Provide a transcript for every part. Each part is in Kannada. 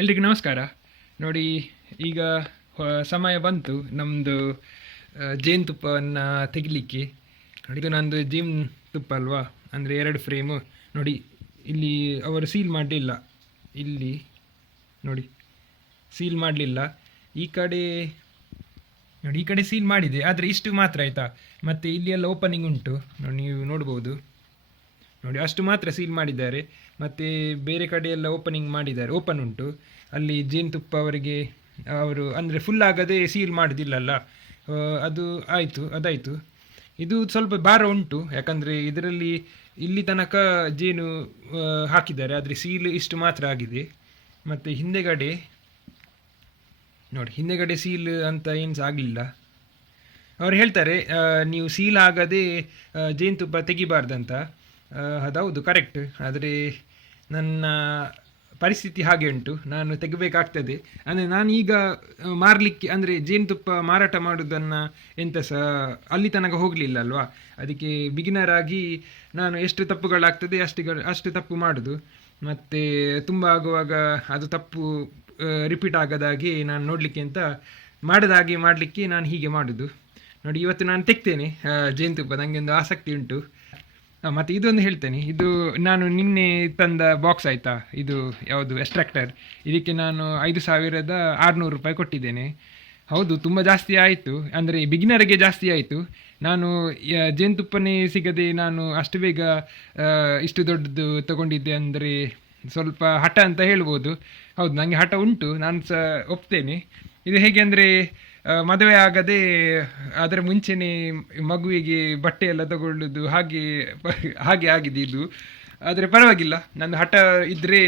ಎಲ್ರಿಗೂ ನಮಸ್ಕಾರ. ನೋಡಿ, ಈಗ ಸಮಯ ಬಂತು ನಮ್ಮದು ಜೇನುತುಪ್ಪವನ್ನು ತೆಗಿಲಿಕ್ಕೆ. ನೋಡಿ, ಇದು ನಂದು ಜೇನ್ ತುಪ್ಪ ಅಲ್ವಾ? ಅಂದರೆ ಎರಡು ಫ್ರೇಮು ನೋಡಿ, ಇಲ್ಲಿ ಅವರು ಸೀಲ್ ಮಾಡಲಿಲ್ಲ. ಇಲ್ಲಿ, ನೋಡಿ ಸೀಲ್ ಮಾಡಲಿಲ್ಲ. ಈ ಕಡೆ, ನೋಡಿ, ಈ ಕಡೆ ಸೀಲ್ ಮಾಡಿದೆ. ಆದರೆ ಇಷ್ಟು ಮಾತ್ರ ಆಯಿತಾ? ಮತ್ತು ಇಲ್ಲಿ ಎಲ್ಲ ಓಪನಿಂಗ್ ಉಂಟು. ನೋಡಿ, ನೀವು ನೋಡ್ಬೋದು. ನೋಡಿ, ಅಷ್ಟು ಮಾತ್ರ ಸೀಲ್ ಮಾಡಿದ್ದಾರೆ. ಮತ್ತು ಬೇರೆ ಕಡೆಯೆಲ್ಲ ಓಪನಿಂಗ್ ಮಾಡಿದ್ದಾರೆ. ಓಪನ್ ಉಂಟು. ಅಲ್ಲಿ ಜೇನುತುಪ್ಪ ಅವರಿಗೆ, ಅವರು ಅಂದರೆ ಫುಲ್ ಆಗದೆ ಸೀಲ್ ಮಾಡೋದಿಲ್ಲಲ್ಲ. ಅದು ಆಯಿತು, ಅದಾಯಿತು. ಇದು ಸ್ವಲ್ಪ ಭಾರ ಉಂಟು. ಯಾಕಂದರೆ ಇದರಲ್ಲಿ ಇಲ್ಲಿ ತನಕ ಜೇನು ಹಾಕಿದ್ದಾರೆ. ಆದರೆ ಸೀಲ್ ಇಷ್ಟು ಮಾತ್ರ ಆಗಿದೆ. ಮತ್ತು ಹಿಂದೆಗಡೆ, ನೋಡಿ, ಹಿಂದೆಗಡೆ ಸೀಲ್ ಅಂತ ಏನು ಆಗಲಿಲ್ಲ. ಅವ್ರು ಹೇಳ್ತಾರೆ ನೀವು ಸೀಲ್ ಆಗದೆ ಜೇನುತುಪ್ಪ ತೆಗಿಬಾರ್ದಂತ. ಅದೌದು ಕರೆಕ್ಟ್ ಆದರೆ ನನ್ನ ಪರಿಸ್ಥಿತಿ ಹಾಗೆ ಉಂಟು. ನಾನು ತೆಗಬೇಕಾಗ್ತದೆ. ಅಂದರೆ ನಾನು ಈಗ ಮಾರಲಿಕ್ಕೆ, ಅಂದರೆ ಜೇನುತುಪ್ಪ ಮಾರಾಟ ಮಾಡೋದನ್ನು ಎಂತ ಸಹ ಅಲ್ಲಿ ತನಕ ಹೋಗಲಿಲ್ಲ ಅಲ್ವಾ? ಅದಕ್ಕೆ ಬಿಗಿನರ್ ಆಗಿ ನಾನು ಎಷ್ಟು ತಪ್ಪುಗಳಾಗ್ತದೆ ಅಷ್ಟು ಅಷ್ಟು ತಪ್ಪು ಮಾಡೋದು. ಮತ್ತು ತುಂಬ ಆಗುವಾಗ ಅದು ತಪ್ಪು ರಿಪೀಟ್ ಆಗದಾಗೆ ನಾನು ನೋಡಲಿಕ್ಕೆ ಅಂತ ಮಾಡದಾಗೆ ಮಾಡಲಿಕ್ಕೆ ನಾನು ಹೀಗೆ ಮಾಡೋದು. ನೋಡಿ, ಇವತ್ತು ನಾನು ತೆಗ್ತೇನೆ ಜೇನುತುಪ್ಪ ನನಗೆ ಒಂದು ಆಸಕ್ತಿ ಉಂಟು. ಮತ್ತೆ ಇದೊಂದು ಹೇಳ್ತೇನೆ. ಇದು ನಾನು ನಿನ್ನೆ ತಂದ ಬಾಕ್ಸ್ ಆಯಿತಾ? ಇದು ಯಾವುದು? ಎಸ್ಟ್ರಾಕ್ಟರ್ ಇದಕ್ಕೆ ನಾನು ಐದು ಸಾವಿರದ ಆರುನೂರು ರೂಪಾಯಿ ಕೊಟ್ಟಿದ್ದೇನೆ. ಹೌದು, ತುಂಬ ಜಾಸ್ತಿ ಆಯಿತು. ಅಂದರೆ ಬಿಗಿನರ್ಗೆ ಜಾಸ್ತಿ ಆಯಿತು. ನಾನು ಜೇನುತುಪ್ಪನೇ ಸಿಗದೆ ನಾನು ಅಷ್ಟು ಬೇಗ ಇಷ್ಟು ದೊಡ್ಡದು ತಗೊಂಡಿದ್ದೆ ಅಂದರೆ ಸ್ವಲ್ಪ ಹಠ ಅಂತ ಹೇಳ್ಬೋದು. ಹೌದು ನನಗೆ ಹಠ ಉಂಟು. ನಾನು ಸಹ ಒಪ್ತೇನೆ. ಇದು ಹೇಗೆ ಅಂದರೆ ಮದುವೆ ಆಗದೆ ಅದರ ಮುಂಚೆನೆ ಮಗುವಿಗೆ ಬಟ್ಟೆ ಎಲ್ಲ ತಗೊಳ್ಳೋದು, ಹಾಗೆ ಹಾಗೆ ಆಗಿದೆ ಇದು. ಆದರೆ ಪರವಾಗಿಲ್ಲ, ನನ್ನ ಹಠ ಇದ್ದರೆ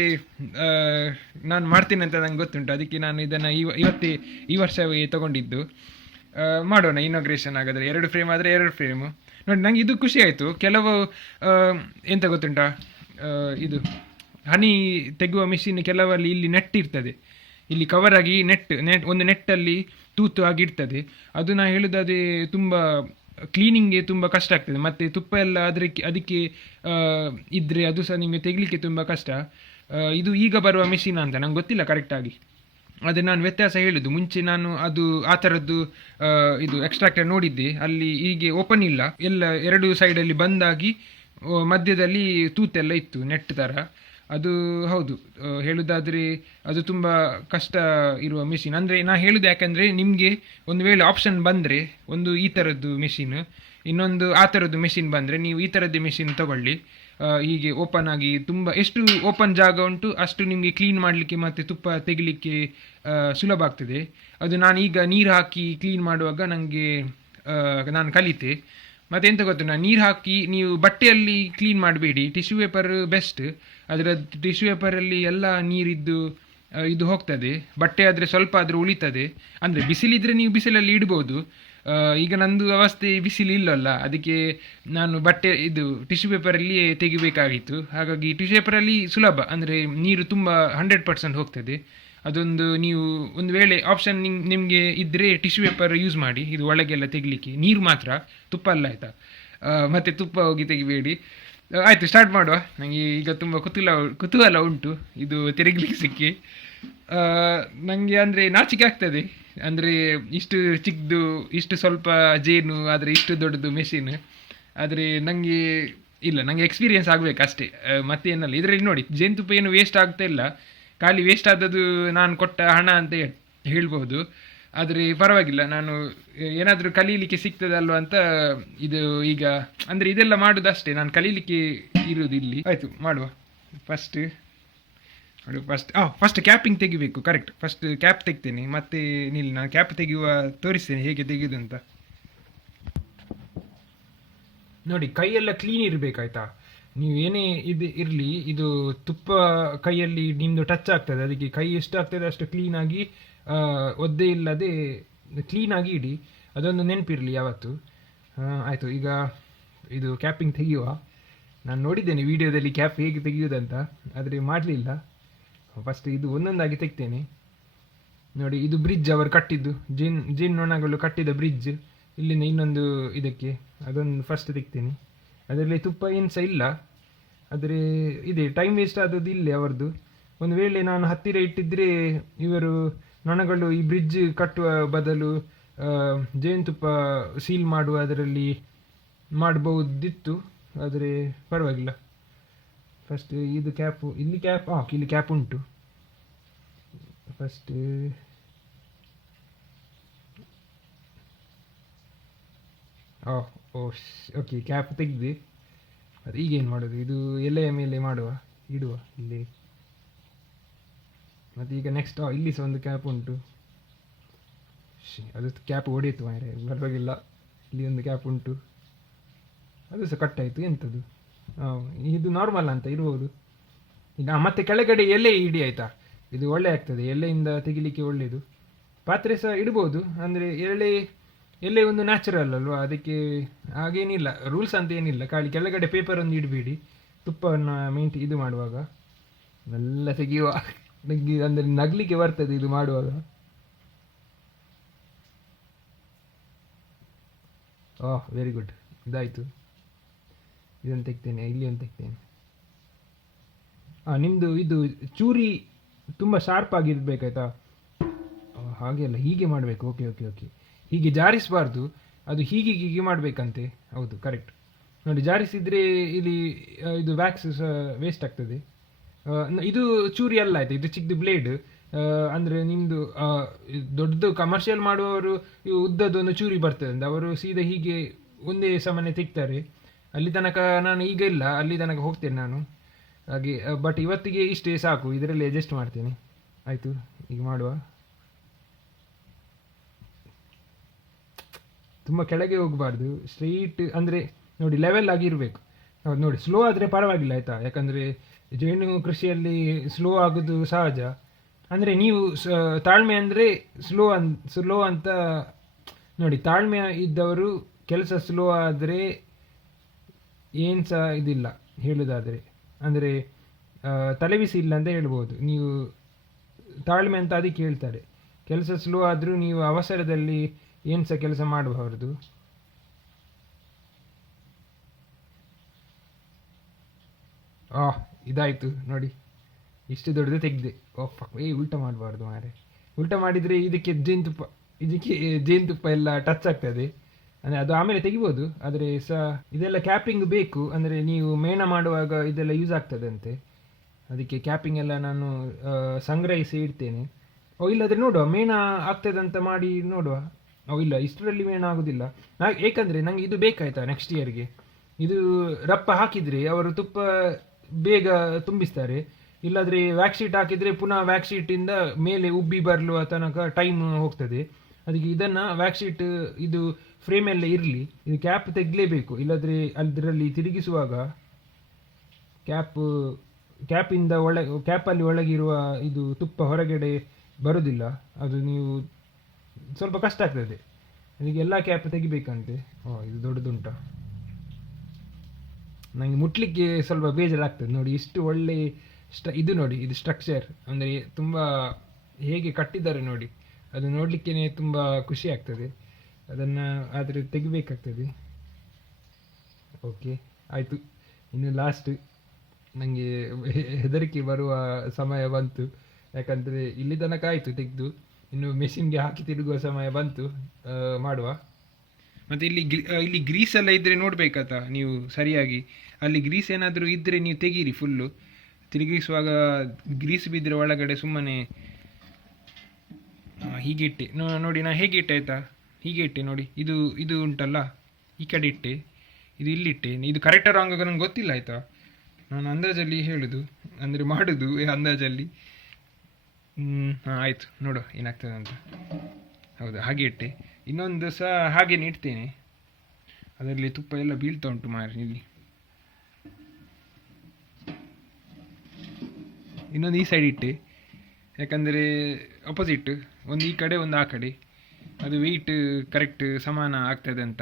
ನಾನು ಮಾಡ್ತೇನೆ ಅಂತ ನಂಗೆ ಗೊತ್ತುಂಟು. ಅದಕ್ಕೆ ನಾನು ಇದನ್ನು ಇವ, ಇವತ್ತೇ ಈ ವರ್ಷವೇ ತಗೊಂಡಿದ್ದು. ಮಾಡೋಣ ಇನಾಗ್ರೇಷನ್ ಆಗಾದರೆ ಎರಡು ಫ್ರೇಮ್ ಆದರೆ ಎರಡು ಫ್ರೇಮು ನೋಡಿ, ನಂಗೆ ಇದು ಖುಷಿ ಆಯಿತು. ಕೆಲವು ಎಂತ ಗೊತ್ತುಂಟ? ಇದು, ಹನಿ ತೆಗುವ ಮಿಷಿನ್ ಕೆಲವಲ್ಲಿ ಇಲ್ಲಿ ನೆಟ್ ಇರ್ತದೆ ಇಲ್ಲಿ ಕವರ್ ಆಗಿ ನೆಟ್ ನೆಟ್ ಒಂದು ನೆಟ್ಟಲ್ಲಿ ತೂತು ಆಗಿ ಇರ್ತದೆ ಅದು ನಾ ಹೇಳೋದಾದ್ರೆ ತುಂಬ ಕ್ಲೀನಿಂಗ್ಗೆ ತುಂಬ ಕಷ್ಟ ಆಗ್ತದೆ. ಮತ್ತು ತುಪ್ಪ ಎಲ್ಲ ಅದಕ್ಕೆ ಅದಕ್ಕೆ ಇದ್ದರೆ ಅದು ಸಹ ನಿಮಗೆ ತೆಗಿಲಿಕ್ಕೆ ತುಂಬ ಕಷ್ಟ. ಇದು ಈಗ ಬರುವ ಮೆಷಿನ್ ಅಂತ ನಂಗೆ ಗೊತ್ತಿಲ್ಲ ಕರೆಕ್ಟಾಗಿ ಅದೇ ನಾನು ವ್ಯತ್ಯಾಸ ಹೇಳುದು. ಮುಂಚೆ ನಾನು ಅದು, ಆ ಥರದ್ದು ಇದು ಎಕ್ಸ್ಟ್ರಾಕ್ಟರ್ ನೋಡಿದ್ದೆ. ಅಲ್ಲಿ ಹೀಗೆ ಓಪನ್ ಇಲ್ಲ. ಎಲ್ಲ ಎರಡು ಸೈಡಲ್ಲಿ ಬಂದಾಗಿ ಮಧ್ಯದಲ್ಲಿ ತೂತೆಲ್ಲ ಇತ್ತು ನೆಟ್ ಥರ ಅದು ಹೌದು. ಹೇಳುವುದಾದರೆ ಅದು ತುಂಬ ಕಷ್ಟ ಇರುವ ಮಿಷಿನ್ ಅಂದರೆ ನಾನು ಹೇಳುದು ಯಾಕಂದರೆ ನಿಮಗೆ ಒಂದು ವೇಳೆ ಆಪ್ಷನ್ ಬಂದರೆ, ಒಂದು ಈ ಥರದ್ದು ಮಿಷಿನ್ ಇನ್ನೊಂದು ಆ ಥರದ್ದು ಮೆಷಿನ್ ಬಂದರೆ ನೀವು ಈ ಥರದ್ದೇ ಮೆಷಿನ್ ತಗೊಳ್ಳಿ. ಹೀಗೆ ಓಪನ್ ಆಗಿ ತುಂಬ, ಎಷ್ಟು ಓಪನ್ ಜಾಗ ಉಂಟು ಅಷ್ಟು ನಿಮಗೆ ಕ್ಲೀನ್ ಮಾಡಲಿಕ್ಕೆ ಮತ್ತು ತುಪ್ಪ ತೆಗಿಲಿಕ್ಕೆ ಸುಲಭ ಆಗ್ತದೆ. ಅದು ನಾನು ಈಗ ನೀರು ಹಾಕಿ ಕ್ಲೀನ್ ಮಾಡುವಾಗ ನನಗೆ ನಾನು ಕಲಿತೆ. ಮತ್ತು ಎಂತ ಗೊತ್ತು ನಾನು ನೀರು ಹಾಕಿ ನೀವು ಬಟ್ಟೆಯಲ್ಲಿ ಕ್ಲೀನ್ ಮಾಡಬೇಡಿ. ಟಿಶ್ಯೂ ಪೇಪರ್ ಬೆಸ್ಟ್ ಅದರ ಟಿಶ್ಯೂ ಪೇಪರಲ್ಲಿ ಎಲ್ಲ ನೀರಿದ್ದು ಇದು ಹೋಗ್ತದೆ. ಬಟ್ಟೆ ಆದರೆ ಸ್ವಲ್ಪ ಆದರೂ ಉಳಿತದೆ. ಅಂದರೆ ಬಿಸಿಲಿದ್ರೆ ನೀವು ಬಿಸಿಲಲ್ಲಿ ಇಡ್ಬೋದು. ಈಗ ನಂದು ಅವಸ್ಥೆ ಬಿಸಿಲು ಇಲ್ಲಲ್ಲ, ಅದಕ್ಕೆ ನಾನು ಬಟ್ಟೆ, ಇದು ಟಿಶ್ಯೂ ಪೇಪರಲ್ಲಿಯೇ ತೆಗಿಬೇಕಾಗಿತ್ತು. ಹಾಗಾಗಿ ಟಿಶ್ಯೂ ಪೇಪರಲ್ಲಿ ಸುಲಭ, ಅಂದರೆ ನೀರು ತುಂಬ ಹಂಡ್ರೆಡ್ ಪರ್ಸೆಂಟ್ ಹೋಗ್ತದೆ. ಅದೊಂದು ನೀವು ಒಂದು ವೇಳೆ ಆಪ್ಷನ್ ನಿಮ್, ನಿಮಗೆ ಇದ್ದರೆ ಟಿಶ್ಯೂ ಪೇಪರ್ ಯೂಸ್ ಮಾಡಿ, ಇದು ಒಳಗೆಲ್ಲ ತೆಗಿಲಿಕ್ಕೆ. ನೀರು ಮಾತ್ರ, ತುಪ್ಪ ಅಲ್ಲ ಆಯಿತಾ? ಮತ್ತು ತುಪ್ಪ ಹೋಗಿ ತೆಗಿಬೇಡಿ. ಆಯ್ತು ಸ್ಟಾರ್ಟ್ ಮಾಡುವ. ನನಗೆ ಈಗ ತುಂಬ ಕುತೂಹಲ ಕುತೂಹಲ ಉಂಟು ಇದು ತಿರುಗಲಿಕ್ಕೆ ಸಿಕ್ಕಿ ನನಗೆ ಅಂದರೆ ನಾಚಿಕೆ ಆಗ್ತದೆ. ಅಂದರೆ ಇಷ್ಟು ಚಿಕ್ಕದು ಇಷ್ಟು ಸ್ವಲ್ಪ ಜೇನು, ಆದರೆ ಇಷ್ಟು ದೊಡ್ಡದು ಮೆಷಿನ್ ಆದರೆ ನನಗೆ ಇಲ್ಲ ನನಗೆ ಎಕ್ಸ್ಪೀರಿಯನ್ಸ್ ಆಗಬೇಕು ಅಷ್ಟೇ. ಮತ್ತೆ ಮತ್ತೇನಲ್ಲ ಇದರಲ್ಲಿ ನೋಡಿ ಜೇನುತುಪ್ಪ ಏನು ವೇಸ್ಟ್ ಆಗ್ತಾ ಇಲ್ಲ. ಖಾಲಿ ವೇಸ್ಟ್ ಆದದ್ದು ನಾನು ಕೊಟ್ಟ ಹಣ ಅಂತ ಹೇಳ್- ಹೇಳ್ಬೋದು ಆದರೆ ಪರವಾಗಿಲ್ಲ, ನಾನು ಏನಾದರೂ ಕಲೀಲಿಕ್ಕೆ ಸಿಗ್ತದಲ್ವ ಅಂತ ಇದು ಈಗ, ಅಂದರೆ ಇದೆಲ್ಲ ಮಾಡೋದಷ್ಟೇ, ನಾನು ಕಲೀಲಿಕ್ಕೆ ಇರೋದು ಇಲ್ಲಿ ಆಯಿತು, ಮಾಡುವ. ಫಸ್ಟ್ ನೋಡಿ ಫಸ್ಟ್ ಹಾಂ ಫಸ್ಟ್ ಕ್ಯಾಪಿಂಗ್ ತೆಗಿಬೇಕು ಕರೆಕ್ಟ್ ಫಸ್ಟ್ ಕ್ಯಾಪ್ ತೆಗ್ತೇನೆ, ಮತ್ತೆ ನಿಲ್ಲಿ ನಾನು ಕ್ಯಾಪ್ ತೆಗೆಯುವ, ತೋರಿಸ್ತೇನೆ ಹೇಗೆ ತೆಗೆಯೋದು ಅಂತ. ನೋಡಿ, ಕೈಯೆಲ್ಲ ಕ್ಲೀನ್ ಇರಬೇಕಾಯ್ತಾ? ನೀವು ಏನೇ ಇದು ಇರಲಿ, ಇದು ತುಪ್ಪ ಕೈಯಲ್ಲಿ ನಿಮ್ಮದು ಟಚ್ ಆಗ್ತದೆ. ಅದಕ್ಕೆ ಕೈ ಎಷ್ಟು ಆಗ್ತದೆ ಅಷ್ಟು ಕ್ಲೀನಾಗಿ ಒದ್ದೆ ಇಲ್ಲದೆ ಕ್ಲೀನಾಗಿ ಇಡಿ. ಅದೊಂದು ನೆನಪಿರಲಿ ಯಾವತ್ತು. ಆಯಿತು, ಈಗ ಇದು ಕ್ಯಾಪಿಂಗ್ ತೆಗೆಯುವ. ನಾನು ನೋಡಿದ್ದೇನೆ ವಿಡಿಯೋದಲ್ಲಿ ಕ್ಯಾಪ್ ಹೇಗೆ ತೆಗೆಯುವುದಂತ, ಆದರೆ ಮಾಡಲಿಲ್ಲ. ಫಸ್ಟ್ ಇದು ಒಂದೊಂದಾಗಿ ತೆಗ್ತೇನೆ. ನೋಡಿ, ಇದು ಬ್ರಿಡ್ಜ್ ಅವರು ಕಟ್ಟಿದ್ದು. ಜಿನ್ ಜಿನ್ ನೊಣಗಳು ಕಟ್ಟಿದ ಬ್ರಿಡ್ಜ್ ಇಲ್ಲಿಂದ ಇನ್ನೊಂದು ಇದಕ್ಕೆ, ಅದೊಂದು ಫಸ್ಟ್ ತೆಗ್ತೇನೆ. ಅದರಲ್ಲಿ ತುಪ್ಪ ಏನು ಸಹ ಇಲ್ಲ. ಆದರೆ ಇದೆ ಟೈಮ್ ವೇಸ್ಟ್ ಆದದ್ದು ಇಲ್ಲೇ ಅವರದ್ದು ಒಂದು ವೇಳೆ ನಾನು ಹತ್ತಿರ ಇಟ್ಟಿದ್ದರೆ ಇವರು ನೊಣಗಳು ಈ ಬ್ರಿಡ್ಜ್ ಕಟ್ಟುವ ಬದಲು ಜೇನುತುಪ್ಪ ಸೀಲ್ ಮಾಡುವ ಅದರಲ್ಲಿ ಮಾಡಬಹುದಿತ್ತು, ಆದರೆ ಪರವಾಗಿಲ್ಲ. ಫಸ್ಟ್ ಇದು ಕ್ಯಾಪು ಇಲ್ಲಿ ಕ್ಯಾಪ್ ಹಾಕಿ ಇಲ್ಲಿ ಕ್ಯಾಪ್ ಉಂಟು. ಫಸ್ಟ್ ಓ ಓಕೆ ಕ್ಯಾಪ್ ತೆಗೆದು. ಅದು ಈಗೇನು ಮಾಡೋದು? ಇದು ಎಲೆಯ ಮೇಲೆ ಮಾಡುವ, ಇಡುವ, ಇಲ್ಲಿ. ಮತ್ತು ಈಗ ನೆಕ್ಸ್ಟ್ ಇಲ್ಲಿ ಸಹ ಒಂದು ಕ್ಯಾಪ್ ಉಂಟು. ಶಿ ಅದು ಕ್ಯಾಪ್ ಹೊಡೆಯಿತು ಮಾರೆ ಬರವಾಗಿಲ್ಲ ಇಲ್ಲಿ ಒಂದು ಕ್ಯಾಪ್ ಉಂಟು. ಅದು ಸಹ ಕಟ್ಟಾಯಿತು ಎಂಥದ್ದು ಹಾಂ ಇದು ನಾರ್ಮಲ್ ಅಂತ ಇರ್ಬೋದು. ಈಗ ಮತ್ತೆ ಕೆಳಗಡೆ ಎಲೆ ಇಡಿ ಆಯಿತಾ? ಇದು ಒಳ್ಳೆ ಆಗ್ತದೆ, ಎಲೆಯಿಂದ ತೆಗಿಲಿಕ್ಕೆ ಒಳ್ಳೆಯದು ಪಾತ್ರೆ ಸಹ ಇಡ್ಬೋದು, ಅಂದರೆ ಎಲೆ ಎಲೆ ಒಂದು ನ್ಯಾಚುರಲ್ ಅಲ್ವಾ? ಅದಕ್ಕೆ ಹಾಗೇನಿಲ್ಲ. ರೂಲ್ಸ್ ಅಂತ ಏನಿಲ್ಲ. ಖಾಲಿ ಕೆಳಗಡೆ ಪೇಪರ್ ಒಂದು ಇಡಬೇಡಿ. ತುಪ್ಪವನ್ನು ಮೇಂಟಿ ಇದು ಮಾಡುವಾಗ. ಎಲ್ಲ ತೆಗೆಯುವ. ನಗ್ಗಿ ಅಂದರೆ ನಗ್ಲಿಕ್ಕೆ ಬರ್ತದೆ ಇದು ಮಾಡುವಾಗ. ಓಹ್ ವೆರಿ ಗುಡ್ ಇದಾಯಿತು. ಇದನ್ನು ತೆಗ್ತೇನೆ. ಇಲ್ಲಿ ಒಂದು ತೆಗ್ತೇನೆ. ಹಾಂ ನಿಮ್ಮದು ಇದು ಚೂರಿ ತುಂಬ ಶಾರ್ಪ್ ಆಗಿರ್ಬೇಕಾಯ್ತಾ ಹಾಗೆ ಅಲ್ಲ. ಹೀಗೆ ಮಾಡಬೇಕು. ಓಕೆ ಓಕೆ ಓಕೆ ಹೀಗೆ ಜಾರಿಸಬಾರ್ದು, ಅದು ಹೀಗೆ ಹೀಗೆ ಮಾಡಬೇಕಂತೆ. ಹೌದು ಕರೆಕ್ಟ್ ನೋಡಿ, ಜಾರಿಸಿದರೆ ಇಲ್ಲಿ ಇದು ವ್ಯಾಕ್ಸ್ ವೇಸ್ಟ್ ಆಗ್ತದೆ. ಇದು ಚೂರಿ ಅಲ್ಲ ಆಯಿತು, ಇದು ಚಿಕ್ಕದು ಬ್ಲೇಡ್ ಅಂದರೆ ನಿಮ್ಮದು ದೊಡ್ಡದು ಕಮರ್ಷಿಯಲ್ ಮಾಡುವವರು ಉದ್ದದ್ದು ಒಂದು ಚೂರಿ ಬರ್ತದೆ ಅಂತ ಅವರು ಸೀದಾ ಹೀಗೆ ಒಂದೇ ಸಮನೆ ತೆಗ್ತಾರೆ ಅಲ್ಲಿ ತನಕ ನಾನು ಈಗ ಇಲ್ಲ, ಅಲ್ಲಿ ತನಕ ಹೋಗ್ತೇನೆ ನಾನು. ಹಾಗೆ ಬಟ್ ಇವತ್ತಿಗೆ ಇಷ್ಟೇ ಸಾಕು, ಇದರಲ್ಲಿ ಅಡ್ಜಸ್ಟ್ ಮಾಡ್ತೇನೆ. ಆಯಿತು ಈಗ ಮಾಡುವ. ತುಂಬ ಕೆಳಗೆ ಹೋಗಬಾರ್ದು ಸ್ಟ್ರೈಟ್ ಅಂದರೆ ನೋಡಿ ಲೆವೆಲ್ ಆಗಿರಬೇಕು. ನೋಡಿ ಸ್ಲೋ ಆದರೆ ಪರವಾಗಿಲ್ಲ ಆಯಿತಾ? ಯಾಕಂದರೆ ಜೇನು ಕೃಷಿಯಲ್ಲಿ ಸ್ಲೋ ಆಗೋದು ಸಹಜ. ಅಂದರೆ ನೀವು ತಾಳ್ಮೆ ಅಂದರೆ ಸ್ಲೋ ಅನ್ ಸ್ಲೋ ಅಂತ, ನೋಡಿ ತಾಳ್ಮೆ ಇದ್ದವರು ಕೆಲಸ ಸ್ಲೋ ಆದರೆ ಏನು ಸಹ ಇದಿಲ್ಲ ಹೇಳೋದಾದರೆ. ಅಂದರೆ ತಲೆಬಿಸಿ ಇಲ್ಲ ಅಂತ ಹೇಳ್ಬೋದು. ನೀವು ತಾಳ್ಮೆ ಅಂತ ಅದಕ್ಕೆ ಹೇಳ್ತಾರೆ. ಕೆಲಸ ಸ್ಲೋ ಆದರೂ ನೀವು ಅವಸರದಲ್ಲಿ ಏನು ಸಹ ಕೆಲಸ ಮಾಡಬಾರ್ದು? ಆ, ಇದಾಯಿತು, ನೋಡಿ. ಇಷ್ಟು ದೊಡ್ಡದು ತೆಗೆದೆ ಓ ಏ, ಉಲ್ಟ ಮಾಡಬಾರ್ದು ಮಾರೆ ಉಲ್ಟ ಮಾಡಿದರೆ ಇದಕ್ಕೆ ಜೇನುತುಪ್ಪ ಇದಕ್ಕೆ ಜೇನುತುಪ್ಪ ಎಲ್ಲ ಟಚ್ ಆಗ್ತದೆ. ಅಂದರೆ ಅದು ಆಮೇಲೆ ತೆಗಿಬೋದು. ಆದರೆ ಸಹ ಇದೆಲ್ಲ ಕ್ಯಾಪಿಂಗ್ ಬೇಕು. ಅಂದರೆ ನೀವು ಮೇಣ ಮಾಡುವಾಗ ಇದೆಲ್ಲ ಯೂಸ್ ಆಗ್ತದಂತೆ. ಅದಕ್ಕೆ ಕ್ಯಾಪಿಂಗ್ ಎಲ್ಲ ನಾನು ಸಂಗ್ರಹಿಸಿ ಇಡ್ತೇನೆ. ಓ, ಇಲ್ಲದ್ರೆ ನೋಡುವ. ಮೇಣ ಆಗ್ತದಂತ ಮಾಡಿ ನೋಡುವ. ಓ, ಇಲ್ಲ, ಇಷ್ಟರಲ್ಲಿ ಏನಾಗೋದಿಲ್ಲ ನಾ ಏಕೆಂದರೆ ನನಗೆ ಇದು ಬೇಕಾಯ್ತಾ ನೆಕ್ಸ್ಟ್ ಇಯರ್ಗೆ ಇದು ರಪ್ಪ ಹಾಕಿದರೆ ಅವರು ತುಪ್ಪ ಬೇಗ ತುಂಬಿಸ್ತಾರೆ. ಇಲ್ಲಾದ್ರೆ ವ್ಯಾಕ್ಸೀಟ್ ಹಾಕಿದರೆ ಪುನಃ ವ್ಯಾಕ್ಶೀಟಿಂದ ಮೇಲೆ ಉಬ್ಬಿ ಬರಲುವ ತನಕ ಟೈಮ್ ಹೋಗ್ತದೆ. ಅದಕ್ಕೆ ಇದನ್ನು ವ್ಯಾಕ್ಸೀಟ್ ಇದು ಫ್ರೇಮ್ ಎಲ್ಲ ಇರಲಿ. ಇದು ಕ್ಯಾಪ್ ತೆಗಲೇಬೇಕು. ಇಲ್ಲಾದ್ರೆ ಅದರಲ್ಲಿ ತಿರುಗಿಸುವಾಗ ಕ್ಯಾಪ್ ಕ್ಯಾಪಿಂದ ಒಳ ಕ್ಯಾಪಲ್ಲಿ ಒಳಗಿರುವ ಇದು ತುಪ್ಪ ಹೊರಗಡೆ ಬರೋದಿಲ್ಲ. ಅದು ನೀವು ಸ್ವಲ್ಪ ಕಷ್ಟ ಆಗ್ತದೆ. ನನಗೆ ಎಲ್ಲ ಕ್ಯಾಪ್ ತೆಗಿಬೇಕಂತೆ. ಓ, ಇದು ದೊಡ್ಡದುಂಟ. ನನಗೆ ಮುಟ್ಲಿಕ್ಕೆ ಸ್ವಲ್ಪ ಬೇಜಾರಾಗ್ತದೆ. ನೋಡಿ, ಇಷ್ಟು ಒಳ್ಳೆ ಸ್ಟ ಇದು ನೋಡಿ, ಇದು ಸ್ಟ್ರಕ್ಚರ್ ಅಂದರೆ ತುಂಬ ಹೇಗೆ ಕಟ್ಟಿದ್ದಾರೆ ನೋಡಿ. ಅದು ನೋಡಲಿಕ್ಕೇ ತುಂಬ ಖುಷಿ ಆಗ್ತದೆ. ಅದನ್ನು ಆದರೆ ತೆಗಿಬೇಕಾಗ್ತದೆ. ಓಕೆ ಆಯಿತು. ಇನ್ನು ಲಾಸ್ಟ್ ನನಗೆ ಹೆದರಿಕೆ ಬರುವ ಸಮಯ ಬಂತು. ಯಾಕಂದರೆ ಇಲ್ಲಿ ತನಕ ಆಯಿತು ತೆಗೆದು. ಇನ್ನು ಮೆಷಿನ್ಗೆ ಹಾಕಿ ತಿರುಗುವ ಸಮಯ ಬಂತು ಮಾಡುವ. ಮತ್ತು ಇಲ್ಲಿ ಇಲ್ಲಿ ಗ್ರೀಸ್ ಎಲ್ಲ ಇದ್ದರೆ ನೋಡಬೇಕಾತ ನೀವು ಸರಿಯಾಗಿ? ಅಲ್ಲಿ ಗ್ರೀಸ್ ಏನಾದರೂ ಇದ್ದರೆ ನೀವು ತೆಗೀರಿ ಫುಲ್ಲು ತಿರುಗಿಸುವಾಗ ಗ್ರೀಸ್ ಬಿದ್ದರೆ ಒಳಗಡೆ ಸುಮ್ಮನೆ ಹೀಗೆ ಇಟ್ಟೆ. ನೋಡಿ ನಾನು ಹೇಗೆ ಇಟ್ಟೆ ಆಯಿತಾ? ಹೀಗೆ ಇಟ್ಟೆ ನೋಡಿ. ಇದು ಇದು ಉಂಟಲ್ಲ? ಈ ಕಡೆ ಇಟ್ಟೆ. ಇದು ಇಲ್ಲಿಟ್ಟೆ ಇದು ಕರೆಕ್ಟ್ ರಾಂಗ್ ನಂಗೆ ಗೊತ್ತಿಲ್ಲ ಆಯಿತಾ? ನಾನು ಅಂದಾಜಲ್ಲಿ ಹೇಳುದು. ಅಂದರೆ ಮಾಡುದು, ಅಂದಾಜಲ್ಲಿ. ಹಾಂ, ಆಯಿತು. ನೋಡು, ಏನಾಗ್ತದೆ ಅಂತ. ಹೌದು, ಹಾಗೆ ಇಟ್ಟೆ. ಇನ್ನೊಂದು ಸಹ ಹಾಗೇನೆ ಇಡ್ತೇನೆ ಅದರಲ್ಲಿ ತುಪ್ಪ ಎಲ್ಲ ಬೀಳ್ತಾ ಉಂಟು ಮಾರಿ ಇಲ್ಲಿ. ಇನ್ನೊಂದು ಈ ಸೈಡ್ ಇಟ್ಟೆ. ಯಾಕಂದರೆ ಅಪೋಸಿಟ್ ಒಂದು ಈ ಕಡೆ, ಒಂದು ಆ ಕಡೆ. ಅದು ವೆಯ್ಟ್ ಕರೆಕ್ಟ್ ಸಮಾನ ಆಗ್ತದೆ ಅಂತ.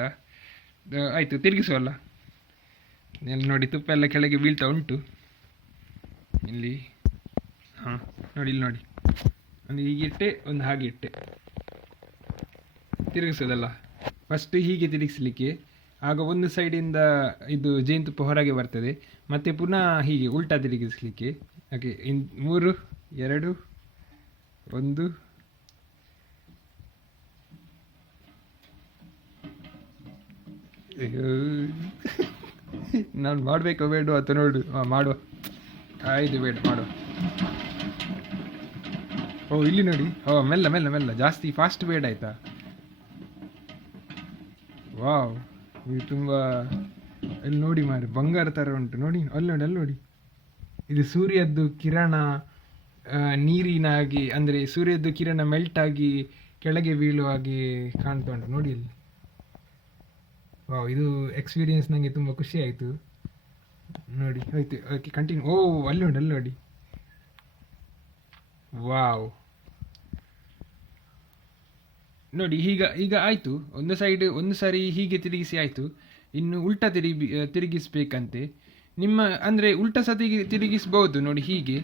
ಆಯಿತು, ತಿರುಗಿಸುವಲ್ಲ. ಎಲ್ಲ ನೋಡಿ, ತುಪ್ಪ ಎಲ್ಲ ಕೆಳಗೆ ಬೀಳ್ತಾ ಉಂಟು. ಇಲ್ಲಿ. ಹಾಂ, ನೋಡಿ, ಇಲ್ಲಿ ನೋಡಿ. ಒಂದು ಹೀಗೆ ಇಟ್ಟೆ, ಒಂದು ಹಾಗೆ ಇಟ್ಟೆ. ತಿರುಗಿಸೋದಲ್ಲ. ಫಸ್ಟ್ ಹೀಗೆ ತಿರುಗಿಸ್ಲಿಕ್ಕೆ, ಆಗ ಒಂದು ಸೈಡಿಂದ ಇದು ಜೇನುತುಪ್ಪ ಹೊರಗೆ ಬರ್ತದೆ. ಮತ್ತೆ ಪುನಃ ಹೀಗೆ ಉಲ್ಟಾ ತಿರುಗಿಸ್ಲಿಕ್ಕೆ. ಓಕೆ ಇನ್ ಮೂರು, ಎರಡು, ಒಂದು. ನಾನು ಮಾಡಬೇಕು ಬೇಡ ಅಥವಾ ನೋಡು. ಹಾಂ, ಮಾಡುವ. ಆಯ್ತು ವೇಟ್ ಮಾಡು. ಓ, ಇಲ್ಲಿ ನೋಡಿ. ಓ, ಮೆಲ್ಲ ಮೆಲ್ಲ ಮೆಲ್ಲ. ಜಾಸ್ತಿ ಫಾಸ್ಟ್ ಬೇಡ ಆಯ್ತಾ? ವಾವ್, ಇದು ತುಂಬ ಇಲ್ಲಿ ನೋಡಿ ಮಾರಿ ಬಂಗಾರ ಥರ ಉಂಟು. ನೋಡಿ, ಅಲ್ಲಿ ನೋಡಿ ಅಲ್ಲಿ ನೋಡಿ. ಇದು ಸೂರ್ಯದ್ದು ಕಿರಣ ನೀರಿನಾಗಿ, ಅಂದರೆ ಸೂರ್ಯದ್ದು ಕಿರಣ ಮೆಲ್ಟ್ ಆಗಿ ಕೆಳಗೆ ಬೀಳುವ ಹಾಗೆ ಕಾಣ್ತಾ ಉಂಟು. ನೋಡಿ ಇಲ್ಲಿ. ವಾವ್, ಇದು ಎಕ್ಸ್ಪೀರಿಯನ್ಸ್ ನನಗೆ ತುಂಬ ಖುಷಿ ಆಯಿತು. ನೋಡಿ ಆಯ್ತು ಓಕೆ ಕಂಟಿನ್ಯೂ ಓ ಅಲ್ಲಿ ಉಂಟು ಅಲ್ಲಿ ನೋಡಿ ವಾವ್. ನೋಡಿ, ಈಗ ಈಗ ಆಯಿತು. ಒಂದು ಸೈಡ್ ಒಂದು ಸಾರಿ ಹೀಗೆ ತಿರುಗಿಸಿ ಆಯಿತು. ಇನ್ನು ಉಲ್ಟಾ ತಿರುಗಿ, ತಿರುಗಿಸ್ಬೇಕಂತೆ. ನಿಮ್ಮ, ಅಂದರೆ ಉಲ್ಟಾ ಸತಿ ತಿರುಗಿಸ್ಬೋದು, ನೋಡಿ, ಹೀಗೆ.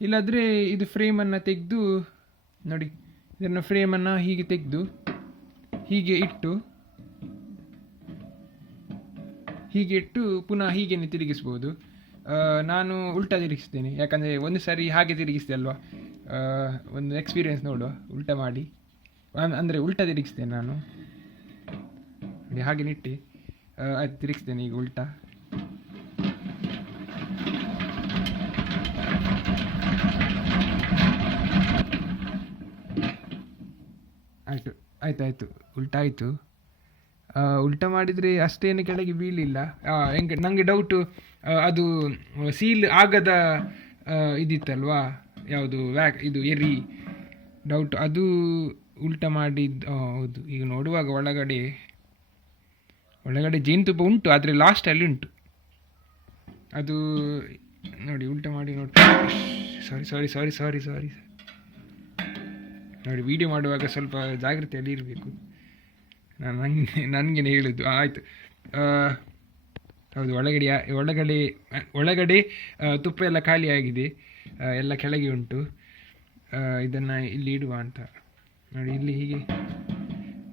ಇಲ್ಲಾದರೆ ಇದು ಫ್ರೇಮನ್ನು ತೆಗೆದು, ನೋಡಿ, ಇದನ್ನು ಫ್ರೇಮನ್ನು ಹೀಗೆ ತೆಗೆದು, ಹೀಗೆ ಇಟ್ಟು ಹೀಗೆ ಇಟ್ಟು ಪುನಃ ಹೀಗೇನೆ ತಿರುಗಿಸ್ಬೋದು. ನಾನು ಉಲ್ಟಾ ತಿರುಗಿಸ್ತೇನೆ. ಯಾಕಂದರೆ ಒಂದು ಸಾರಿ ಹಾಗೆ ತಿರುಗಿಸ್ತೇ ಅಲ್ವಾ? ಒಂದು ಎಕ್ಸ್ಪೀರಿಯನ್ಸ್ ನೋಡುವ, ಉಲ್ಟಾ ಮಾಡಿ. ಅಂದರೆ ಉಲ್ಟಾ ತಿರುಗಿಸ್ತೇನೆ ನಾನು. ಹಾಗೆ ನಿಟ್ಟಿ. ಆಯ್ತು, ತಿರುಗಿಸ್ತೇನೆ ಈಗ ಉಲ್ಟಾ. ಆಯಿತು, ಆಯ್ತು, ಆಯಿತು. ಉಲ್ಟಾ ಆಯಿತು. ಉಲ್ಟಾ ಮಾಡಿದರೆ ಅಷ್ಟೇನು ಕೆಳಗೆ ಬೀಳಿಲ್ಲ. ಹೆಂಗೆ ನನಗೆ ಡೌಟು ಅದು ಸೀಲ್ ಆಗದ ಇದಿತ್ತಲ್ವಾ? ಯಾವುದು ವ್ಯಾಕ್ ಇದು ಎರಿ. ಡೌಟ್ ಅದು ಉಲ್ಟಾ ಮಾಡಿದ್ದು ಹೌದು. ಈಗ ನೋಡುವಾಗ ಒಳಗಡೆ ಒಳಗಡೆ ಜೇನುತುಪ್ಪ ಉಂಟು, ಆದರೆ ಲಾಸ್ಟಲ್ಲಿ ಉಂಟು. ಅದು, ನೋಡಿ, ಉಲ್ಟಾ ಮಾಡಿ ನೋಡಿ. ಸಾರಿ ಸಾರಿ ಸಾರಿ ಸಾರಿ ಸಾರಿ ನೋಡಿ ವಿಡಿಯೋ ಮಾಡುವಾಗ ಸ್ವಲ್ಪ ಜಾಗ್ರತೆಯಲ್ಲಿ ಇರಬೇಕು. ನಾನು ನನಗೆ ನನಗೇನು ಹೇಳಿದ್ದು? ಆಯಿತು. ಹೌದು, ಒಳಗಡೆ ಒಳಗಡೆ ಒಳಗಡೆ ತುಪ್ಪ ಎಲ್ಲ ಖಾಲಿಯಾಗಿದೆ ಎಲ್ಲ ಕೆಳಗೆ ಉಂಟು. ಇದನ್ನು ಇಲ್ಲಿ ಇಡುವ ಅಂತ. ನೋಡಿ, ಇಲ್ಲಿ ಹೀಗೆ.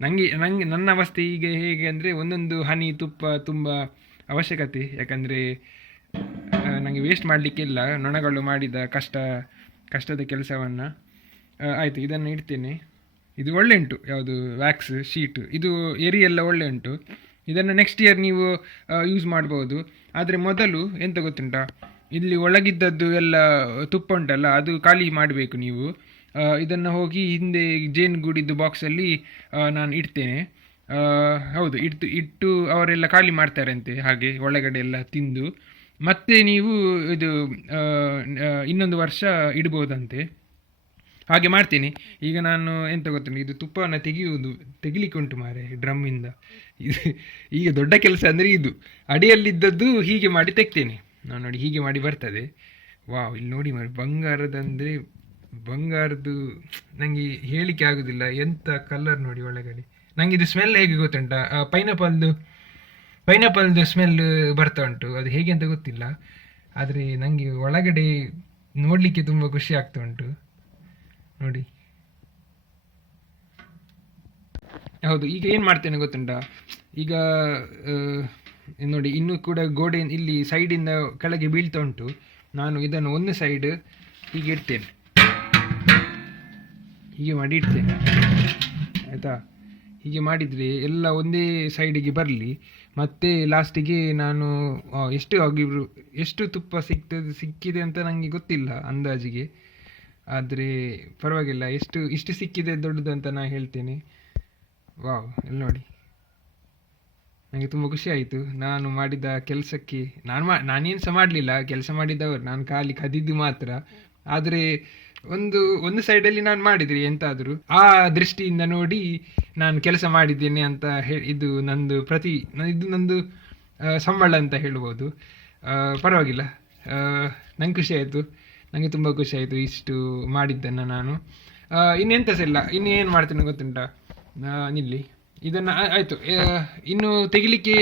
ನನಗೆ ನನಗೆ ನನ್ನ ಅವಸ್ಥೆ ಹೀಗೆ ಹೇಗೆ ಅಂದರೆ ಒಂದೊಂದು ಹನಿ, ತುಪ್ಪ ತುಂಬ ಅವಶ್ಯಕತೆ. ಯಾಕಂದರೆ ನನಗೆ ವೇಸ್ಟ್ ಮಾಡಲಿಕ್ಕಿಲ್ಲ ನೊಣಗಳು ಮಾಡಿದ ಕಷ್ಟ ಕಷ್ಟದ ಕೆಲಸವನ್ನು. ಆಯಿತು, ಇದನ್ನು ಇಡ್ತೇನೆ. ಇದು ಒಳ್ಳೆ ಉಂಟು, ಯಾವುದು ವ್ಯಾಕ್ಸ್ ಶೀಟ್ ಇದು ಎರಿ ಎಲ್ಲ ಒಳ್ಳೆ ಉಂಟು. ಇದನ್ನು ನೆಕ್ಸ್ಟ್ ಇಯರ್ ನೀವು ಯೂಸ್ ಮಾಡ್ಬೋದು. ಆದರೆ ಮೊದಲು ಎಂತ ಗೊತ್ತುಂಟಾ? ಇಲ್ಲಿ ಒಳಗಿದ್ದದ್ದು ಎಲ್ಲ ತುಪ್ಪ ಉಂಟಲ್ಲ, ಅದು ಖಾಲಿ ಮಾಡಬೇಕು ನೀವು. ಇದನ್ನು ಹೋಗಿ ಹಿಂದೆ ಜೇನುಗೂಡಿದ್ದು ಬಾಕ್ಸಲ್ಲಿ ನಾನು ಇಡ್ತೇನೆ. ಹೌದು ಇಟ್ಟು ಇಟ್ಟು ಅವರೆಲ್ಲ ಖಾಲಿ ಮಾಡ್ತಾರಂತೆ, ಹಾಗೆ ಒಳಗಡೆ ಎಲ್ಲ ತಿಂದು. ಮತ್ತೆ ನೀವು ಇದು ಇನ್ನೊಂದು ವರ್ಷ ಇಡ್ಬೋದಂತೆ. ಹಾಗೆ ಮಾಡ್ತೀನಿ. ಈಗ ನಾನು ಎಂತ ಗೊತ್ತೇನೆ ಇದು ತುಪ್ಪವನ್ನು ತೆಗೆಯುವುದು, ತೆಗಿಲಿಕ್ಕೆ ಉಂಟು ಮಾರೆ ಡ್ರಮ್ಮಿಂದ ಇದು. ಈಗ ದೊಡ್ಡ ಕೆಲಸ ಅಂದರೆ ಇದು. ಅಡಿಯಲ್ಲಿದ್ದದ್ದು ಹೀಗೆ ಮಾಡಿ ತೆಗ್ತೇನೆ. ನಾನು ನೋಡಿ ಹೀಗೆ ಮಾಡಿ ಬರ್ತದೆ. ವಾವ್, ಇಲ್ಲಿ ನೋಡಿ ಮಾರೆ, ಬಂಗಾರದಂದರೆ ಬಂಗಾರದ್ದು ನನಗೆ ಹೇಳಿಕೆ ಆಗೋದಿಲ್ಲ. ಎಂಥ ಕಲರ್ ನೋಡಿ ಒಳಗಡೆ. ನನಗೆ ಇದು ಸ್ಮೆಲ್ ಹೇಗೆ ಗೊತ್ತುಂಟ? ಪೈನಾಪಲ್ದು ಪೈನಾಪಲ್ದು ಸ್ಮೆಲ್ ಬರ್ತಾ ಉಂಟು. ಅದು ಹೇಗೆ ಅಂತ ಗೊತ್ತಿಲ್ಲ. ಆದರೆ ನನಗೆ ಒಳಗಡೆ ನೋಡಲಿಕ್ಕೆ ತುಂಬ ಖುಷಿ ಆಗ್ತಾ ಉಂಟು ನೋಡಿ ಹೌದು, ಈಗ ಏನು ಮಾಡ್ತೇನೆ ಗೊತ್ತುಂಟ? ಈಗ ನೋಡಿ, ಇನ್ನೂ ಕೂಡ ಗೋಡೆ ಇಲ್ಲಿ ಸೈಡಿಂದ ಕೆಳಗೆ ಬೀಳ್ತಾ ಉಂಟು. ನಾನು ಇದನ್ನು ಒಂದು ಸೈಡ್ ಹೀಗೆ ಇಡ್ತೇನೆ. ಹೀಗೆ ಮಾಡಿ ಇಡ್ತೇನೆ. ಆಯಿತಾ? ಹೀಗೆ ಮಾಡಿದರೆ ಎಲ್ಲ ಒಂದೇ ಸೈಡಿಗೆ ಬರಲಿ. ಮತ್ತೆ ಲಾಸ್ಟಿಗೆ ನಾನು ಎಷ್ಟು ಆಗಿಬ್ರು ಎಷ್ಟು ತುಪ್ಪ ಸಿಗ್ತದೆ ಸಿಕ್ಕಿದೆ ಅಂತ ನನಗೆ ಗೊತ್ತಿಲ್ಲ ಅಂದಾಜಿಗೆ. ಆದರೆ ಪರವಾಗಿಲ್ಲ, ಎಷ್ಟು ಇಷ್ಟು ಸಿಕ್ಕಿದೆ ದೊಡ್ಡದು ಅಂತ ನಾನು ಹೇಳ್ತೇನೆ. ವಾವ್, ಇಲ್ಲಿ ನೋಡಿ. ನನಗೆ ತುಂಬ ಖುಷಿ ಆಯಿತು. ನಾನು ಮಾಡಿದ ಕೆಲಸಕ್ಕೆ, ನಾನು ಮಾ, ನಾನೇನು ಸಹ ಮಾಡಲಿಲ್ಲ, ಕೆಲಸ ಮಾಡಿದ್ದವರು ನಾನು ಖಾಲಿ ಕದಿದ್ದು ಮಾತ್ರ. ಆದರೆ ಒಂದು ಒಂದು ಸೈಡಲ್ಲಿ ನಾನು ಮಾಡಿದ್ರಿ ಎಂತಾದರೂ, ಆ ದೃಷ್ಟಿಯಿಂದ ನೋಡಿ ನಾನು ಕೆಲಸ ಮಾಡಿದ್ದೇನೆ ಅಂತ ಹೇಳಿ ಇದು ನಂದು ಪ್ರತಿ ಇದು ನಂದು ಸಂಬಳ ಅಂತ ಹೇಳ್ಬೋದು. ಪರವಾಗಿಲ್ಲ. ನಂಗೆ ಖುಷಿ ಆಯಿತು. ನನಗೆ ತುಂಬ ಖುಷಿ ಆಯಿತು ಇಷ್ಟು ಮಾಡಿದ್ದನ್ನು ನಾನು. ಇನ್ನೆಂತ ಸಹ ಇಲ್ಲ. ಇನ್ನೇನು ಮಾಡ್ತೇನೆ ಗೊತ್ತುಂಟಾ? ನಿಲ್ಲಿ. ಇದನ್ನು ಆಯಿತು. ಇನ್ನು ತೆಗಿಲಿಕ್ಕೆ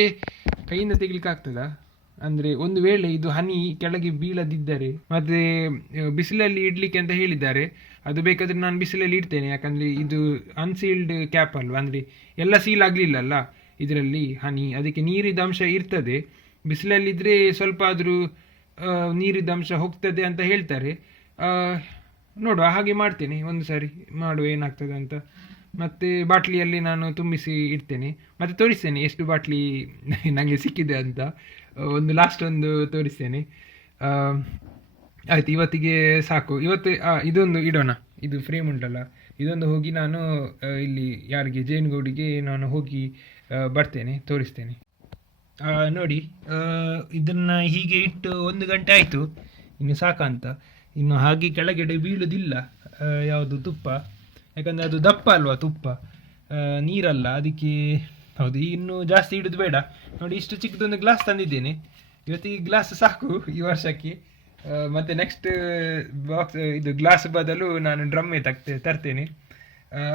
ಕೈಯಿಂದ ತೆಗಿಲಿಕ್ಕೆ ಆಗ್ತದಾ? ಅಂದರೆ ಒಂದು ವೇಳೆ ಇದು ಹನಿ ಕೆಳಗೆ ಬೀಳದಿದ್ದರೆ, ಮತ್ತೆ ಬಿಸಿಲಲ್ಲಿ ಇಡ್ಲಿಕ್ಕೆ ಅಂತ ಹೇಳಿದ್ದಾರೆ. ಅದು ಬೇಕಾದರೆ ನಾನು ಬಿಸಿಲಲ್ಲಿ ಇಡ್ತೇನೆ. ಯಾಕಂದರೆ ಇದು ಅನ್ಸೀಲ್ಡ್ ಕ್ಯಾಪ್ ಅಲ್ವಾ? ಅಂದರೆ ಎಲ್ಲ ಸೀಲ್ ಆಗಲಿಲ್ಲಲ್ಲ ಇದರಲ್ಲಿ ಹನಿ. ಅದಕ್ಕೆ ನೀರಿದ ಅಂಶ ಇರ್ತದೆ. ಬಿಸಿಲಲ್ಲಿದ್ದರೆ ಸ್ವಲ್ಪ ಆದರೂ ನೀರಿದ ಅಂಶ ಹೋಗ್ತದೆ ಅಂತ ಹೇಳ್ತಾರೆ. ನೋಡುವ, ಹಾಗೆ ಮಾಡ್ತೇನೆ. ಒಂದು ಸಾರಿ ಮಾಡುವ ಏನಾಗ್ತದೆ ಅಂತ. ಮತ್ತು ಬಾಟ್ಲಿಯಲ್ಲಿ ನಾನು ತುಂಬಿಸಿ ಇಡ್ತೇನೆ. ಮತ್ತು ತೋರಿಸ್ತೇನೆ ಎಷ್ಟು ಬಾಟ್ಲಿ ನನಗೆ ಸಿಕ್ಕಿದೆ ಅಂತ. ಒಂದು ಲಾಸ್ಟ್ ಒಂದು ತೋರಿಸ್ತೇನೆ. ಆಯ್ತು, ಇವತ್ತಿಗೆ ಸಾಕು. ಇವತ್ತು ಇದೊಂದು ಇಡೋಣ. ಇದು ಫ್ರೇಮ್ ಉಂಟಲ್ಲ. ಇದೊಂದು ಹೋಗಿ ನಾನು ಇಲ್ಲಿ ಯಾರಿಗೆ ಜೇನುಗೂಡಿಗೆ ನಾನು ಹೋಗಿ ಬರ್ತೇನೆ, ತೋರಿಸ್ತೇನೆ. ನೋಡಿ ಇದನ್ನು ಇದನ್ನ ಹೀಗೆ ಇಟ್ಟು ಒಂದು ಗಂಟೆ ಆಯಿತು. ಇನ್ನು ಸಾಕಂತ. ಇನ್ನು ಹಾಗೆ ಕೆಳಗಡೆ ಬೀಳುವುದಿಲ್ಲ ಯಾವುದು ತುಪ್ಪ. ಯಾಕಂದರೆ ಅದು ದಪ್ಪ ಅಲ್ವಾ ತುಪ್ಪ? ನೀರಲ್ಲ, ಅದಕ್ಕೆ ಹೌದು, ಇನ್ನೂ ಜಾಸ್ತಿ ಇಡೋದು ಬೇಡ. ನೋಡಿ, ಇಷ್ಟು ಚಿಕ್ಕದೊಂದು ಗ್ಲಾಸ್ ತಂದಿದ್ದೇನೆ. ಇವತ್ತಿಗೆ ಗ್ಲಾಸ್ ಸಾಕು ಈ ವರ್ಷಕ್ಕೆ. ಮತ್ತೆ ನೆಕ್ಸ್ಟ್ ಬಾಕ್ಸ್ ಇದು ಗ್ಲಾಸ್ ಬದಲು ನಾನು ಡ್ರಮ್ಮೇ ತಗ್ತೆ ತರ್ತೇನೆ.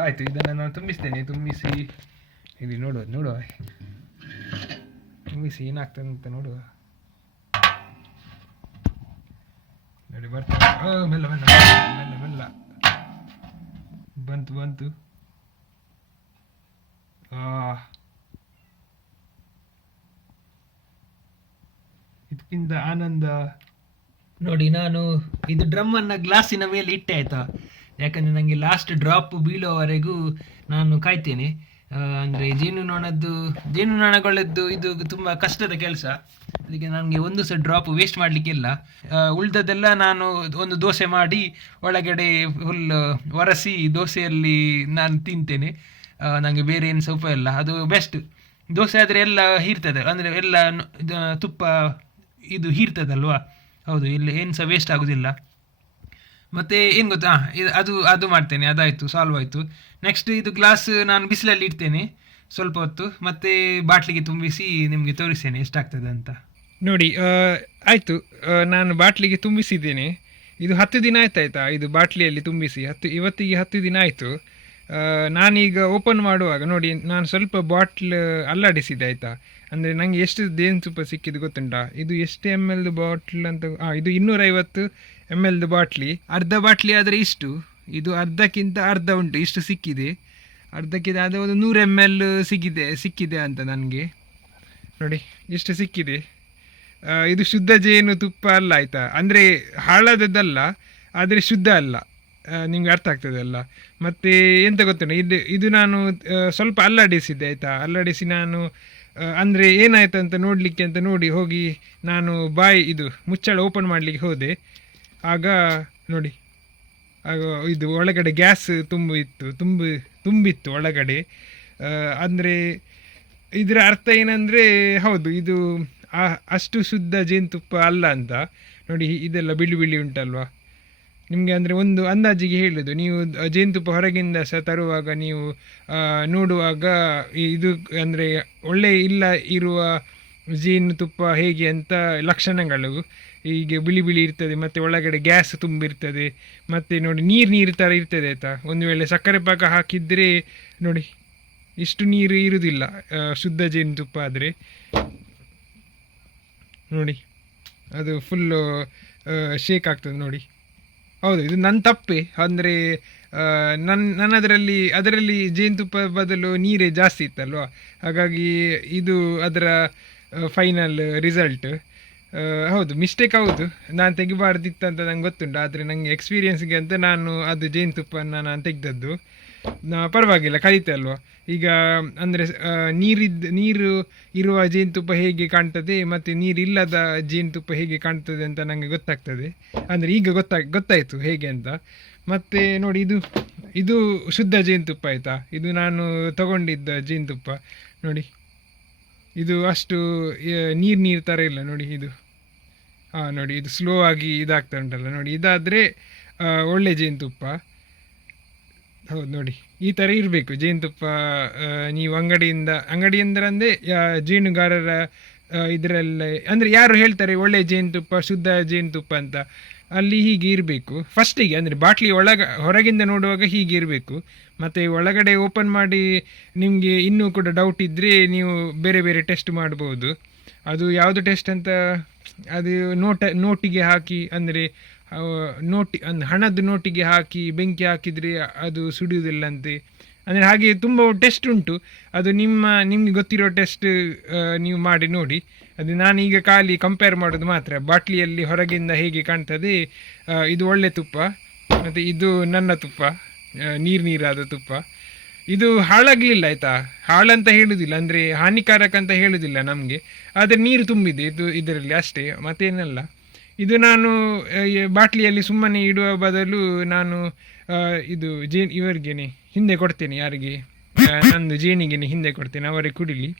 ಆಯಿತು, ಇದನ್ನು ನಾನು ತುಂಬಿಸ್ತೇನೆ. ತುಂಬಿಸಿ, ಇಲ್ಲಿ ನೋಡುವ ನೋಡುವ. ತುಂಬಿಸಿ ಏನಾಗ್ತದೆ ಅಂತ ನೋಡುವ. ನೋಡಿ, ಬರ್ತಾ ಮೆಲ್ಲ ಮೆಲ್ಲ ಮೆಲ್ಲ ಮೆಲ್ಲ. ಬಂತು ಬಂತು. ಇದಕ್ಕಿಂತ ಆನಂದ. ನೋಡಿ, ನಾನು ಇದು ಡ್ರಮ್ ಅನ್ನ ಗ್ಲಾಸಿನ ಮೇಲೆ ಇಟ್ಟೆ, ಆಯ್ತಾ? ಯಾಕಂದ್ರೆ ನನಗೆ ಲಾಸ್ಟ್ ಡ್ರಾಪ್ ಬೀಳೋವರೆಗೂ ನಾನು ಕಾಯ್ತೇನೆ. ಅಂದ್ರೆ ಜೇನುನೊಣದ್ದು, ಜೇನುನೊಣಗಳದ್ದು ಇದು ತುಂಬಾ ಕಷ್ಟದ ಕೆಲಸ. ಅದಕ್ಕೆ ನನಗೆ ಒಂದು ಸಹ ಡ್ರಾಪ್ ವೇಸ್ಟ್ ಮಾಡಲಿಕ್ಕಿಲ್ಲ. ಉಳಿದದ್ದೆಲ್ಲ ನಾನು ಒಂದು ದೋಸೆ ಮಾಡಿ, ಒಳಗಡೆ ಫುಲ್ ಒರೆಸಿ ದೋಸೆಯಲ್ಲಿ ನಾನು ತಿಂತೇನೆ. ನನಗೆ ಬೇರೆ ಏನು ಸ್ವಲ್ಪ ಇಲ್ಲ. ಅದು ಬೆಸ್ಟ್ ದೋಸೆ ಆದರೆ ಎಲ್ಲ ಹೀರ್ತದೆ. ಅಂದರೆ ಎಲ್ಲ ತುಪ್ಪ ಇದು ಹೀರ್ತದಲ್ವಾ? ಹೌದು, ಇಲ್ಲಿ ಏನು ಸಹ ವೇಸ್ಟ್ ಆಗೋದಿಲ್ಲ. ಮತ್ತೆ ಏನು ಗೊತ್ತಾ? ಅದು ಅದು ಮಾಡ್ತೇನೆ, ಅದಾಯಿತು ಸಾಲ್ವ್ ಆಯಿತು. ನೆಕ್ಸ್ಟ್ ಇದು ಗ್ಲಾಸ್ ನಾನು ಬಿಸಿಲಲ್ಲಿ ಇಡ್ತೇನೆ, ಸ್ವಲ್ಪ ಹೊತ್ತು, ಮತ್ತೆ ಬಾಟ್ಲಿಗೆ ತುಂಬಿಸಿ ನಿಮಗೆ ತೋರಿಸ್ತೇನೆ ಎಷ್ಟಾಗ್ತದೆ ಅಂತ. ನೋಡಿ ಆಯಿತು. ನಾನು ಬಾಟ್ಲಿಗೆ ತುಂಬಿಸಿದ್ದೇನೆ. ಇದು ಹತ್ತು ದಿನ ಆಯ್ತಾಯ್ತಾ ಇದು ಬಾಟ್ಲಿಯಲ್ಲಿ ತುಂಬಿಸಿ, ಹತ್ತು, ಇವತ್ತಿಗೆ ಹತ್ತು ದಿನ ಆಯಿತು. ನಾನೀಗ ಓಪನ್ ಮಾಡುವಾಗ, ನೋಡಿ, ನಾನು ಸ್ವಲ್ಪ ಬಾಟ್ಲ್ ಅಲ್ಲಾಡಿಸಿದೆ ಆಯಿತಾ? ಅಂದರೆ ನನಗೆ ಎಷ್ಟು ಜೇನುತುಪ್ಪ ಸಿಕ್ಕಿದ್ದು ಗೊತ್ತುಂಟಾ? ಇದು ಎಷ್ಟು ಎಂ ಎಲ್ದು ಬಾಟ್ಲ್ ಅಂತ ಇದು ಇನ್ನೂರೈವತ್ತು ಎಂ ಎಲ್ದು ಬಾಟ್ಲಿ. ಅರ್ಧ ಬಾಟ್ಲಿ ಆದರೆ ಇಷ್ಟು. ಇದು ಅರ್ಧಕ್ಕಿಂತ ಅರ್ಧ ಉಂಟು, ಇಷ್ಟು ಸಿಕ್ಕಿದೆ. ಅರ್ಧಕ್ಕಿಂತ ಅದು ಒಂದು ನೂರು ಎಂ ಎಲ್ ಸಿಕ್ಕಿದೆ ಸಿಕ್ಕಿದೆ ಅಂತ ನನಗೆ. ನೋಡಿ, ಇಷ್ಟು ಸಿಕ್ಕಿದೆ. ಇದು ಶುದ್ಧ ಜೇನು ತುಪ್ಪ ಅಲ್ಲ ಆಯಿತಾ? ಅಂದರೆ ಹಾಳಾದದ್ದಲ್ಲ, ಆದರೆ ಶುದ್ಧ ಅಲ್ಲ. ನಿಮ್ಗೆ ಅರ್ಥ ಆಗ್ತದೆ ಅಲ್ಲ? ಮತ್ತು ಎಂತ ಗೊತ್ತುಂಟು? ಇದು ಇದು ನಾನು ಸ್ವಲ್ಪ ಅಲ್ಲಾಡಿಸಿದ್ದೆ ಆಯಿತಾ? ಅಲ್ಲಾಡಿಸಿ ನಾನು ಅಂದರೆ ಏನಾಯ್ತು ಅಂತ ನೋಡಲಿಕ್ಕೆ ಅಂತ ನೋಡಿ ಹೋಗಿ ನಾನು ಬಾಯಿ, ಇದು ಮುಚ್ಚಳ ಓಪನ್ ಮಾಡಲಿಕ್ಕೆ ಹೋದೆ. ಆಗ ನೋಡಿ, ಆಗ ಇದು ಒಳಗಡೆ ಗ್ಯಾಸ್ ತುಂಬಿತ್ತು, ತುಂಬಿ, ತುಂಬಿತ್ತು ಒಳಗಡೆ. ಅಂದರೆ ಇದರ ಅರ್ಥ ಏನಂದರೆ, ಹೌದು, ಇದು ಅಷ್ಟು ಶುದ್ಧ ಜೇನುತುಪ್ಪ ಅಲ್ಲ ಅಂತ. ನೋಡಿ, ಇದೆಲ್ಲ ಬಿಳಿ ಬಿಳಿ ಉಂಟಲ್ವಾ? ನಿಮಗೆ ಅಂದರೆ ಒಂದು ಅಂದಾಜಿಗೆ ಹೇಳೋದು. ನೀವು ಜೇನುತುಪ್ಪ ಹೊರಗಿಂದ ಸಹ ತರುವಾಗ ನೀವು ನೋಡುವಾಗ ಇದು ಅಂದರೆ ಒಳ್ಳೆ ಇಲ್ಲ ಇರುವ ಜೇನುತುಪ್ಪ ಹೇಗೆ ಅಂತ ಲಕ್ಷಣಗಳು. ಹೀಗೆ ಬಿಳಿ ಬಿಳಿ ಇರ್ತದೆ, ಮತ್ತು ಒಳಗಡೆ ಗ್ಯಾಸ್ ತುಂಬಿರ್ತದೆ, ಮತ್ತು ನೋಡಿ ನೀರು ನೀರು ಥರ ಇರ್ತದೆ ಆಯಿತಾ? ಒಂದು ವೇಳೆ ಸಕ್ಕರೆ ಪಾಕ ಹಾಕಿದರೆ ನೋಡಿ ಇಷ್ಟು ನೀರು ಇರುವುದಿಲ್ಲ ಶುದ್ಧ ಜೇನುತುಪ್ಪ ಆದರೆ. ನೋಡಿ, ಅದು ಫುಲ್ಲು ಶೇಕ್ ಆಗ್ತದೆ ನೋಡಿ. ಹೌದು, ಇದು ನನ್ನ ತಪ್ಪೆ. ಅಂದರೆ ನನ್ನ ಅದರಲ್ಲಿ ಅದರಲ್ಲಿ ಜೇನುತುಪ್ಪ ಬದಲು ನೀರೇ ಜಾಸ್ತಿ ಇತ್ತಲ್ವ? ಹಾಗಾಗಿ ಇದು ಅದರ ಫೈನಲ್ ರಿಸಲ್ಟ್ ಹೌದು ಮಿಸ್ಟೇಕ್ ಹೌದು. ನಾನು ತೆಗಿಬಾರ್ದಿತ್ತಂತ ನಂಗೆ ಗೊತ್ತುಂಟು, ಆದರೆ ನನಗೆ ಎಕ್ಸ್ಪೀರಿಯನ್ಸ್ಗೆ ಅಂತ ನಾನು ಅದು ಜೇನುತುಪ್ಪನ ನಾನು ತೆಗೆದದ್ದು. ಪರವಾಗಿಲ್ಲ, ಕಲಿತೆ ಅಲ್ವಾ? ಈಗ, ಅಂದರೆ ನೀರಿದ್ದ, ನೀರು ಇರುವ ಜೇನುತುಪ್ಪ ಹೇಗೆ ಕಾಣ್ತದೆ ಮತ್ತು ನೀರಿಲ್ಲದ ಜೇನುತುಪ್ಪ ಹೇಗೆ ಕಾಣ್ತದೆ ಅಂತ ನನಗೆ ಗೊತ್ತಾಗ್ತದೆ. ಅಂದರೆ ಈಗ ಗೊತ್ತಾ ಗೊತ್ತಾಯಿತು ಹೇಗೆ ಅಂತ. ಮತ್ತು ನೋಡಿ, ಇದು ಇದು ಶುದ್ಧ ಜೇನುತುಪ್ಪ ಆಯಿತಾ? ಇದು ನಾನು ತಗೊಂಡಿದ್ದ ಜೇನುತುಪ್ಪ ನೋಡಿ, ಇದು ಅಷ್ಟು ನೀರು ನೀರು ಥರ ಇಲ್ಲ, ನೋಡಿ, ಇದು. ಹಾಂ ನೋಡಿ, ಇದು ಸ್ಲೋ ಆಗಿ ಇದಾಗ್ತಾ ಉಂಟಲ್ಲ, ನೋಡಿ, ಇದಾದರೆ ಒಳ್ಳೆ ಜೇನುತುಪ್ಪ. ಹೌದು, ನೋಡಿ, ಈ ಥರ ಇರಬೇಕು. ಜೇನುತುಪ್ಪ ನೀವು ಅಂಗಡಿಯಿಂದ ಅಂಗಡಿ ಅಂದರೆ ಜೇನುಗಾರರ ಇದರಲ್ಲ, ಅಂದರೆ ಯಾರು ಹೇಳ್ತಾರೆ ಒಳ್ಳೆ ಜೇನುತುಪ್ಪ, ಶುದ್ಧ ಜೇನುತುಪ್ಪ ಅಂತ, ಅಲ್ಲಿ ಹೀಗೆ ಇರಬೇಕು. ಫಸ್ಟಿಗೆ ಅಂದರೆ ಬಾಟ್ಲಿ ಒಳಗ, ಹೊರಗಿಂದ ನೋಡುವಾಗ ಹೀಗೆ ಇರಬೇಕು. ಮತ್ತು ಒಳಗಡೆ ಓಪನ್ ಮಾಡಿ ನಿಮಗೆ ಇನ್ನೂ ಕೂಡ ಡೌಟ್ ಇದ್ದರೆ ನೀವು ಬೇರೆ ಬೇರೆ ಟೆಸ್ಟ್ ಮಾಡ್ಬೋದು. ಅದು ಯಾವುದು ಟೆಸ್ಟ್ ಅಂತ? ಅದು ನೋಟ, ನೋಟಿಗೆ ಹಾಕಿ ಅಂದರೆ ನೋಟಿ, ಅಂದ್ರೆ ಹಣದ ನೋಟಿಗೆ ಹಾಕಿ ಬೆಂಕಿ ಹಾಕಿದರೆ ಅದು ಸುಡುವುದಿಲ್ಲಂತೆ ಅಂದರೆ ಹಾಗೆ ತುಂಬ ಟೆಸ್ಟ್ ಉಂಟು. ಅದು ನಿಮ್ಮ, ನಿಮಗೆ ಗೊತ್ತಿರೋ ಟೆಸ್ಟ್ ನೀವು ಮಾಡಿ ನೋಡಿ. ಅದು ನಾನೀಗ ಖಾಲಿ ಕಂಪೇರ್ ಮಾಡೋದು ಮಾತ್ರ. ಬಾಟ್ಲಿಯಲ್ಲಿ ಹೊರಗಿಂದ ಹೇಗೆ ಕಾಣ್ತದೆ ಇದು ಒಳ್ಳೆ ತುಪ್ಪ. ಮತ್ತು ಇದು ನನ್ನ ತುಪ್ಪ ನೀರು ನೀರಾದ ತುಪ್ಪ. ಇದು ಹಾಳಾಗ್ಲಿಲ್ಲ ಆಯ್ತಾ? ಹಾಳಂತ ಹೇಳುವುದಿಲ್ಲ ಅಂದರೆ ಹಾನಿಕಾರಕ ಅಂತ ಹೇಳುವುದಿಲ್ಲ ನಮಗೆ. ಆದರೆ ನೀರು ತುಂಬಿದೆ, ಇದು ಇದರಲ್ಲಿ ಅಷ್ಟೇ, ಮತ್ತೇನಲ್ಲ. ಇದು ನಾನು ಬಾಟ್ಲಿಯಲ್ಲಿ ಸುಮ್ಮನೆ ಇಡುವ ಬದಲು ನಾನು ಇದು ಜೇನ್ ಇವರಿಗೇನೆ ಹಿಂದೆ ಕೊಡ್ತೇನೆ, ಯಾರಿಗೆ? ನಂದು ಜೇನಿಗೆನೆ ಹಿಂದೆ ಕೊಡ್ತೇನೆ, ಅವರೇ ಕುಡಿಲಿ.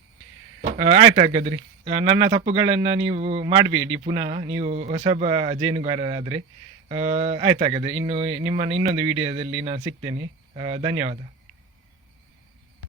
ಆಯ್ತು ಹಾಗಾದ್ರೆ. ನನ್ನ ತಪ್ಪುಗಳನ್ನು ನೀವು ಮಾಡಬೇಡಿ, ಪುನಃ ನೀವು ಹೊಸಬ ಜೇನುಗಾರರಾದರೆ. ಆಯ್ತು ಹಾಗಾದ್ರೆ, ಇನ್ನು ನಿಮ್ಮನ್ನು ಇನ್ನೊಂದು ವಿಡಿಯೋದಲ್ಲಿ ನಾನು ಸಿಗ್ತೇನೆ. ಧನ್ಯವಾದ.